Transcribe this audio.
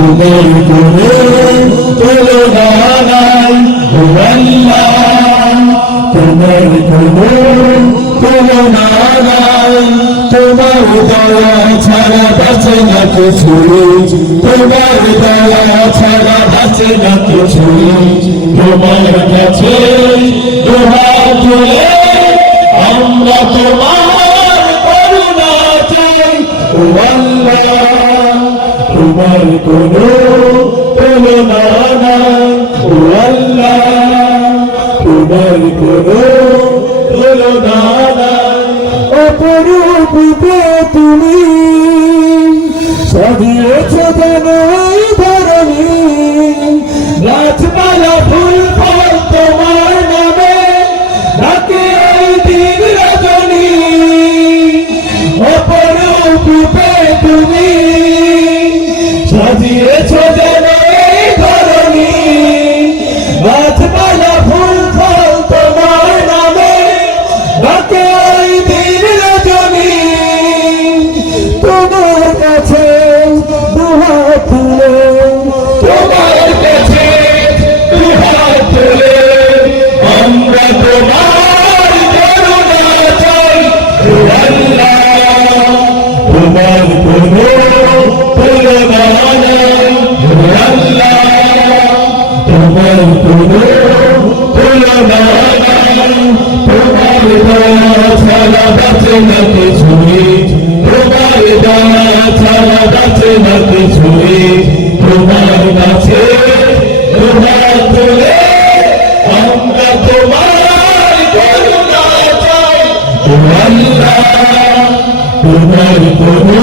তোমার কোনো তুলনা নাই ও আল্লাহ, তোমার কোনো তুলনা নাই। তোমার দয়া ছাড়া বাঁচে না কিছুই, তোমার দয়া ছাড়া বাঁচে না কিছুই। তোমার কাছে দুহাত তুলে আমরা তোমার করুণা চাই ও আল্লাহ, তোমার কোনো তুলনা নাই ও আল্লাহ, তোমার কোনো তুলনা নাই। অপরূপ তুমি সাজিয়েছ যেন এই ধরণী, গাছপালা ফুল ফল তোমার নামে ডাকে এই দিন রজনী। অপরূপ তুমি সাজিয়েছ যেন এই ধরণী, গাছপালা ফুল ফল তোমার নামে ডাকে এই দিন রজনী। তোমার কাছে দুহাত তুলে, তোমার কাছে দুহাত তুলে আমরা তোমার করুণা চাই ও আল্লাহ, তোমার কোনো তুলনা নাই ও আল্লাহ, তোমার কোনো তুলনা নাই। তোমার দয়া ছাড়া বাঁচে না কিছুই, তোমার দয়া ছাড়া বাঁচে না কিছুই। তোমার কাছে দুহাত তুলে আমরা তোমার করুণা চাই ও আল্লাহ, তোমার কোনো